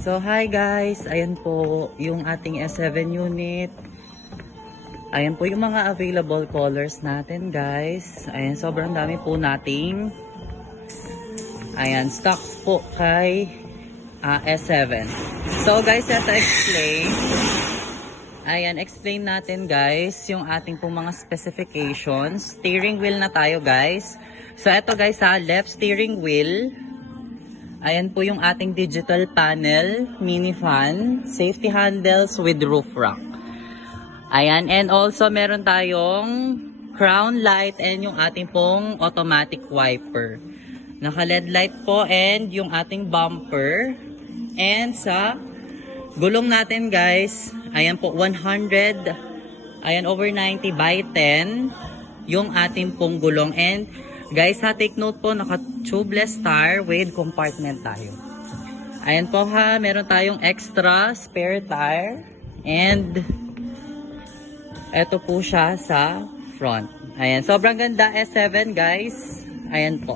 So hi guys, ayan po yung ating S7 unit. Ayan po yung mga available colors natin guys. Ayan, sobrang dami po nating stocks po kay S7. So guys, ito explain natin guys yung ating po mga specifications. Steering wheel na tayo guys. So ito guys left steering wheel. Ayan po yung ating digital panel, mini fan, safety handles with roof rack. Ayan, and also meron tayong crown light and yung ating pong automatic wiper. Naka LED light po and yung ating bumper. And sa gulong natin guys, ayan po 100, ayan over 90 by 10 yung ating pong gulong. And guys take note po, naka tubeless tire with compartment tayo. Ayan po meron tayong extra spare tire. And eto po siya sa front. Ayan, sobrang ganda S7 guys. Ayan po.